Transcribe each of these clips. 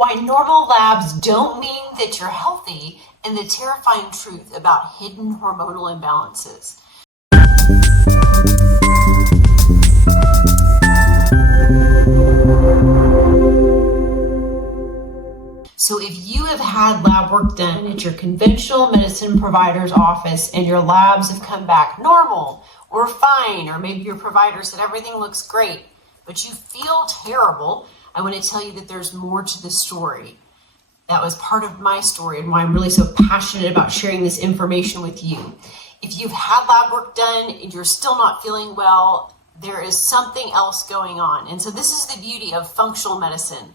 Why normal labs don't mean that you're healthy, and the terrifying truth about hidden hormonal imbalances. So if you have had lab work done at your conventional medicine provider's office and your labs have come back normal or fine, or maybe your provider said everything looks great, but you feel terrible, I want to tell you that there's more to the story. That was part of my story and why I'm really so passionate about sharing this information with you. If you've had lab work done and you're still not feeling well, there is something else going on. And so this is the beauty of functional medicine.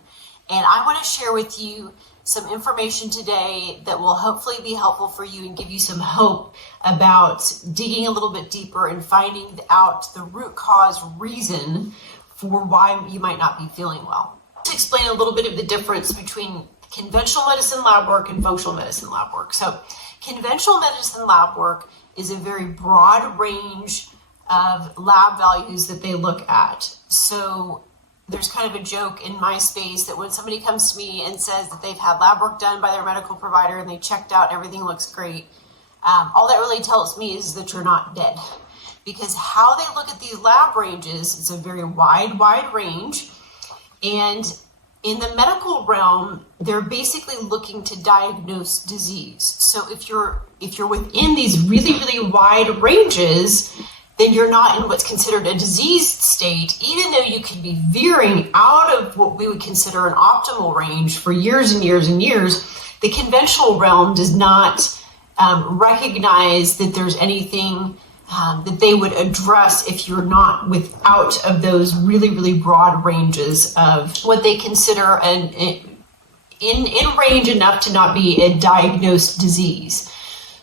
And I want to share with you some information today that will hopefully be helpful for you and give you some hope about digging a little bit deeper and finding out the root cause reason for why you might not be feeling well. To explain a little bit of the difference between conventional medicine lab work and functional medicine lab work. So conventional medicine lab work is a very broad range of lab values that they look at. So there's kind of a joke in my space that when somebody comes to me and says that they've had lab work done by their medical provider and they checked out, everything looks great, all that really tells me is that you're not dead. Because how they look at these lab ranges, it's a very wide range. And in the medical realm, they're basically looking to diagnose disease. So if you're within these really wide ranges, then you're not in what's considered a diseased state, even though you could be veering out of what we would consider an optimal range for years and years and years. The conventional realm does not recognize that there's anything that they would address if you're not without of those really broad ranges of what they consider in range enough to not be a diagnosed disease.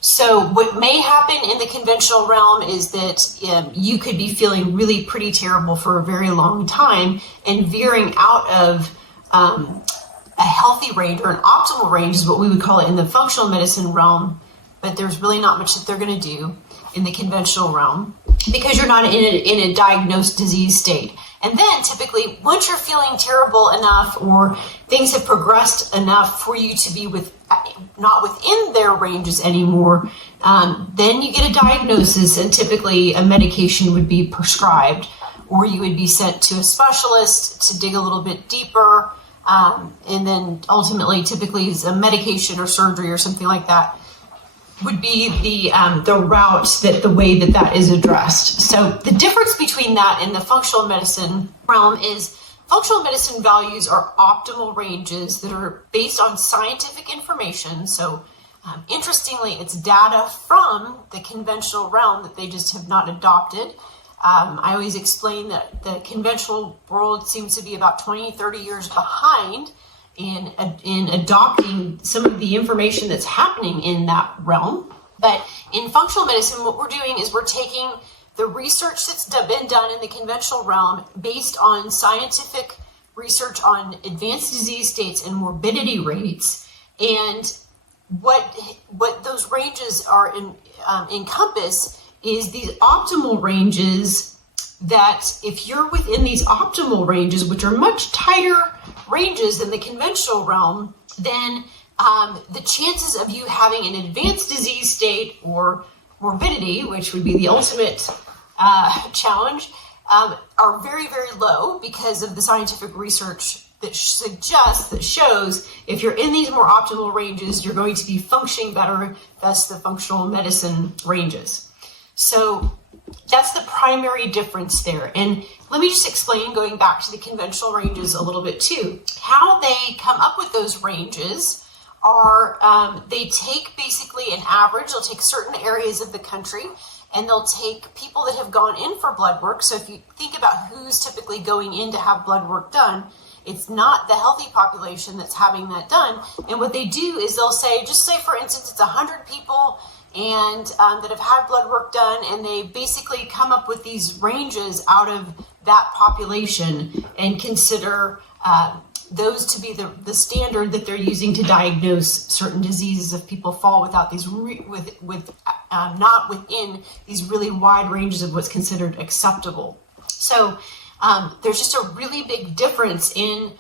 So what may happen in the conventional realm is that you could be feeling really pretty terrible for a very long time and veering out of a healthy range or an optimal range is what we would call it in the functional medicine realm, but there's really not much that they're going to do in the conventional realm because you're not in a diagnosed disease state. And then typically once you're feeling terrible enough or things have progressed enough for you to be not within their ranges anymore, then you get a diagnosis and typically a medication would be prescribed or you would be sent to a specialist to dig a little bit deeper. And then ultimately typically is a medication or surgery or something like that would be the route that the way that is addressed. So the difference between that and the functional medicine realm is functional medicine values are optimal ranges that are based on scientific information. So interestingly, it's data from the conventional realm that they just have not adopted. I always explain that the conventional world seems to be about 20, 30 years behind in adopting some of the information that's happening in that realm. But in functional medicine, what we're doing is we're taking the research that's been done in the conventional realm based on scientific research on advanced disease states and morbidity rates, and what those ranges are encompass is these optimal ranges that if you're within these optimal ranges, which are much tighter ranges than the conventional realm, then the chances of you having an advanced disease state or morbidity, which would be the ultimate challenge, are very low because of the scientific research that shows if you're in these more optimal ranges, you're going to be functioning better. That's the functional medicine ranges. So that's the primary difference there. And let me just explain, going back to the conventional ranges a little bit too. How they come up with those ranges are they take basically an average. They'll take certain areas of the country and they'll take people that have gone in for blood work. So if you think about who's typically going in to have blood work done, it's not the healthy population that's having that done. And what they do is they'll say, just say for instance, it's 100 people and that have had blood work done, and they basically come up with these ranges out of that population and consider those to be the standard that they're using to diagnose certain diseases if people fall without these not within these really wide ranges of what's considered acceptable. So there's just a really big difference in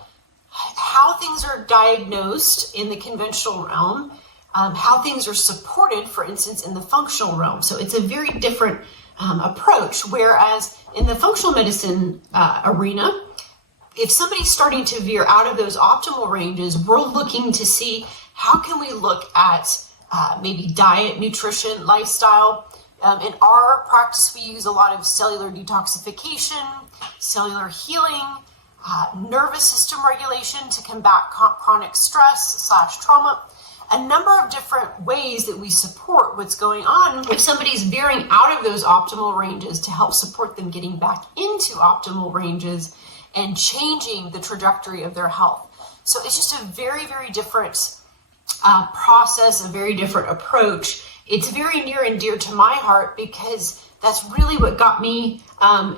how things are diagnosed in the conventional realm, how things are supported, for instance, in the functional realm. So it's a very different approach, whereas in the functional medicine arena, if somebody's starting to veer out of those optimal ranges, we're looking to see how can we look at maybe diet, nutrition, lifestyle. In our practice, we use a lot of cellular detoxification, cellular healing, nervous system regulation to combat chronic stress / trauma. A number of different ways that we support what's going on if somebody's veering out of those optimal ranges to help support them getting back into optimal ranges and changing the trajectory of their health. So it's just a very, very different process, a very different approach. It's very near and dear to my heart because that's really what got me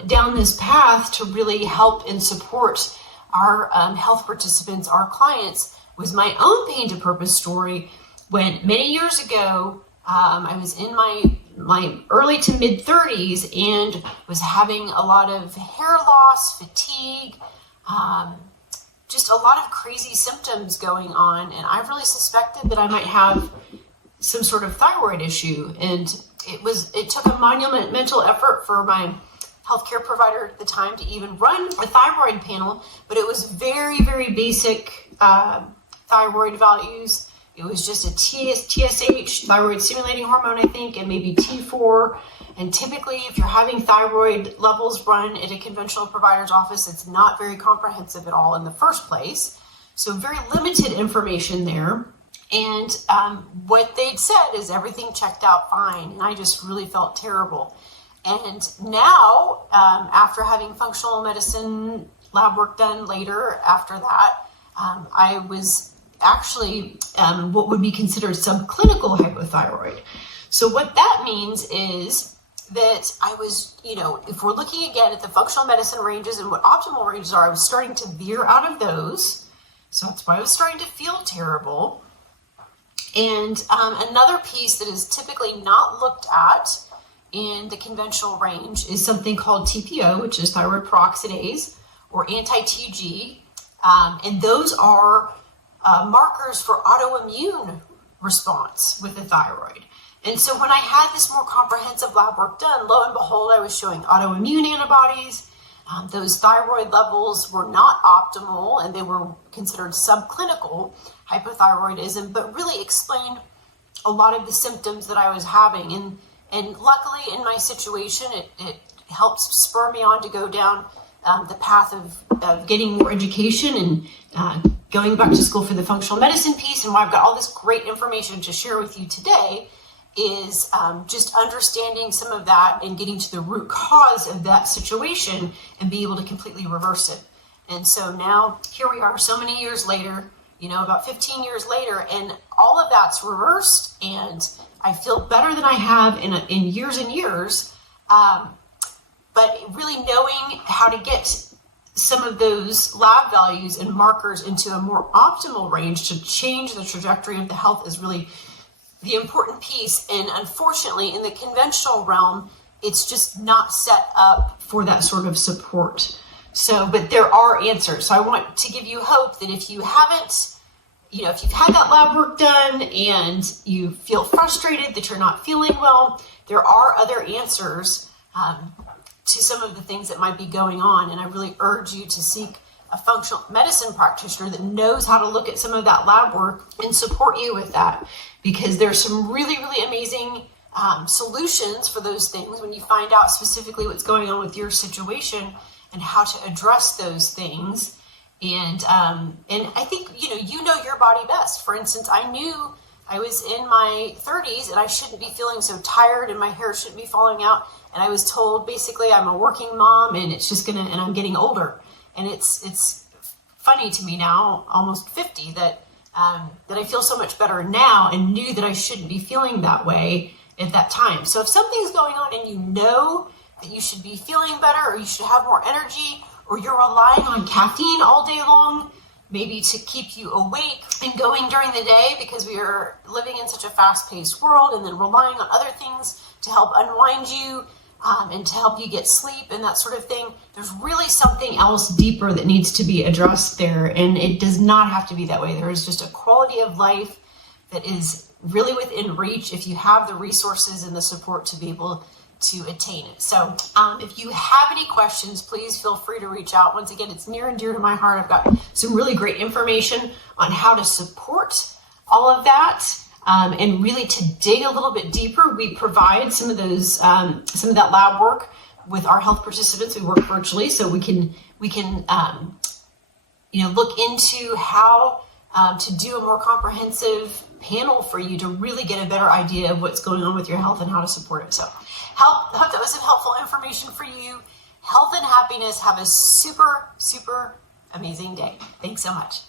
down this path to really help and support our health participants, our clients, was my own pain to purpose story when many years ago, I was in my early to mid 30s and was having a lot of hair loss, fatigue, just a lot of crazy symptoms going on. And I really suspected that I might have some sort of thyroid issue. And it took a monumental effort for my healthcare provider at the time to even run a thyroid panel, but it was very, very basic thyroid values. It was just a TSH, thyroid stimulating hormone, I think, and maybe T4. And typically, if you're having thyroid levels run at a conventional provider's office, it's not very comprehensive at all in the first place. So very limited information there. And what they'd said is everything checked out fine. And I just really felt terrible. And now, after having functional medicine lab work done later after that, I was actually what would be considered subclinical hypothyroid. So what that means is that I was, if we're looking again at the functional medicine ranges and what optimal ranges are, I was starting to veer out of those. So that's why I was starting to feel terrible. And another piece that is typically not looked at in the conventional range is something called TPO, which is thyroid peroxidase, or anti-TG. And those are markers for autoimmune response with the thyroid. And so when I had this more comprehensive lab work done, lo and behold, I was showing autoimmune antibodies. Those thyroid levels were not optimal and they were considered subclinical hypothyroidism, but really explained a lot of the symptoms that I was having. And luckily in my situation, it helped spur me on to go down the path of getting more education and going back to school for the functional medicine piece. And why I've got all this great information to share with you today is just understanding some of that and getting to the root cause of that situation and be able to completely reverse it. And so now here we are so many years later, about 15 years later, and all of that's reversed and I feel better than I have in years and years. But really knowing how to get some of those lab values and markers into a more optimal range to change the trajectory of the health is really the important piece. And unfortunately, in the conventional realm, it's just not set up for that sort of support. So, but there are answers. So I want to give you hope that if you haven't, if you've had that lab work done and you feel frustrated that you're not feeling well, there are other answers to some of the things that might be going on. And I really urge you to seek a functional medicine practitioner that knows how to look at some of that lab work and support you with that, because there's some really, really amazing solutions for those things when you find out specifically what's going on with your situation and how to address those things. And I think, you know your body best. For instance, I knew I was in my 30s and I shouldn't be feeling so tired and my hair shouldn't be falling out. And I was told basically I'm a working mom and it's just and I'm getting older. And it's funny to me now, almost 50, that I feel so much better now and knew that I shouldn't be feeling that way at that time. So if something's going on and you know that you should be feeling better or you should have more energy, or you're relying on caffeine all day long, maybe to keep you awake and going during the day because we are living in such a fast-paced world, and then relying on other things to help unwind you, and to help you get sleep and that sort of thing. There's really something else deeper that needs to be addressed there, and it does not have to be that way. There is just a quality of life that is really within reach if you have the resources and the support to be able to attain it. So if you have any questions, please feel free to reach out. Once again, it's near and dear to my heart. I've got some really great information on how to support all of that. And really to dig a little bit deeper, we provide some of those, some of that lab work with our health participants. We work virtually, so we can look into how to do a more comprehensive panel for you to really get a better idea of what's going on with your health and how to support it. So hope that was some helpful information for you. Health and happiness. Have a super, super amazing day. Thanks so much.